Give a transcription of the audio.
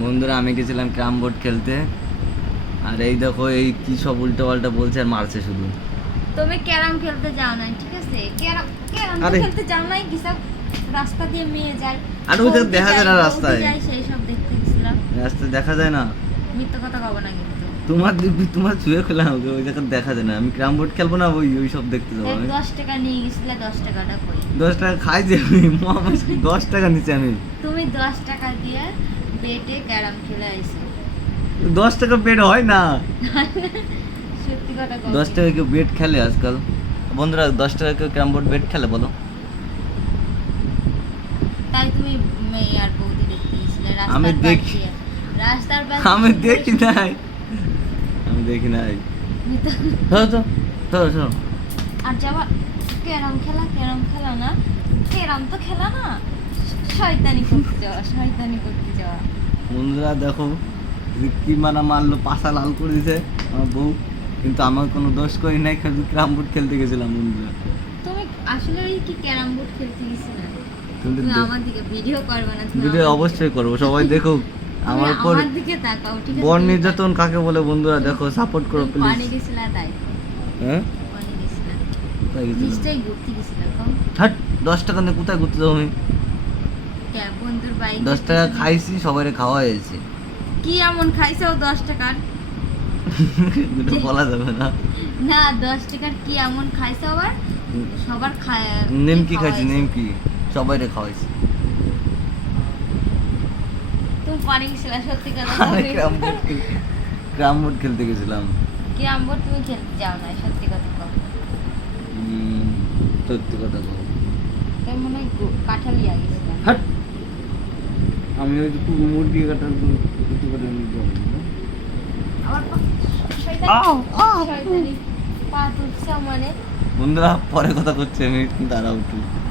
বন্ধুরা আমি গেছিলাম ক্যারাম বোর্ড খেলতে, আর এই দেখো এই কি সব উল্টো পাল্টা বলছে আর মারছে শুধু। তুমি ক্যারাম খেলতে যাও না, ঠিক আছে? ক্যারাম আরে। খেলতে যাও নাই, কি সব রাস্তা দিয়ে মেয়ে যায়, আর ওই তো দেখা যায় না রাস্তায়। যায়, সেই সব দেখতে গেছিলাম। রাস্তায় দেখা যায় না। মিথ্যা কথা কব না কিন্তু। তোমার দিব্যি তোমার ছুঁয়ে খেলা হবে, ওই জায়গা দেখা যায় না। আমি ক্যারাম বোর্ড খেলবো না, ওই সব দেখতে যাবো আমি। 10 টাকা নিয়ে গেছিলে, 10 টাকাটা কই? 10 টাকা খাই যে আমি 10 টাকা নিচে আমি। তুমি 10 টাকা দিয়ে বেটে ক্যারাম খেলে আইছো। 10 টাকা বেড হয় না। সত্যি কথা কও। 10 টাকা কেউ বেড খেলে আজকাল? বন্ধুরা 10 টাকা কেউ ক্যারাম বোর্ড বেড খেলে বলো? তাই তুমি মেয়ে আর বৌদি দেখতে গেছিলে রাস্তার আমি পাশ দেখি। দিয়ে। রাস্তার পাশ আমি দিয়ে দেখি নাই, আমি দেখি নাই। মিথ্যা- শোনো আর যাবা ক্যারাম খেলা না, ক্যারাম তো খেলা না, শয়তানি করতে যাওয়া। বন্ধুরা দেখো কি মারলো, পাশা লাল করে দিছে আমার বউ, কিন্তু আমার কোনো দোষ করি নাই, খালি ক্যারাম বোর্ড খেলতে গেছিলাম। বন্ধুরা তুমি আসলে ওই কি ক্যারাম বোর্ড খেলতে গেছিলে? তুমি তুমি আমার দিকে ভিডিও করবে না? তুমি ভিডিও আমার- অবশ্যই করবো, সবাই দেখুক আমার তুমি উপর। আমার দিকে তাকাও, ঠিক আছে? বর নির্যাতন কাকে বলে বন্ধুরা দেখো, সাপোর্ট করো তুমি প্লিজ। পানি গেছিলা তাই? হ্যাঁ পানি গেছিলা? তাই গেছিলাম। নিশ্চয়ই ঘুরতে গেছিলা, কও? হাট, 10 টাকা নিয়ে কোথায় ঘুরতে যাবো আমি? কে বন্ধুর বাইক? 10 টাকা খাইছি, সবাইরে খাওয়া হয়েছে। কি এমন খাইছো 10 টাকার? দুটো বলা যাবে না। না 10 টাকার কি এমন খাইছো আবার? সবার খায়। নিমকি খাইছি, নিমকি সবাইরে খাওয়াইছি। তুমি পানি গেছিলা, সত্যি কথা আরে বলো। ক্যারাম বোর্ড খেলতে গেছিলাম। ক্যারাম বোর্ড তুমি খেলতে যাও না, সত্যি কথা কও। সত্যি কথা বল। তুমি মনে হয় কাঠালিয়া গেছিলা। হাট, আমি ওই যে মুরগি কাটার কিছু করে আবার শয়তানি পা তুলছে মানে। বন্ধুরা পরে কথা করছি আমি, দাঁড়াও একটু।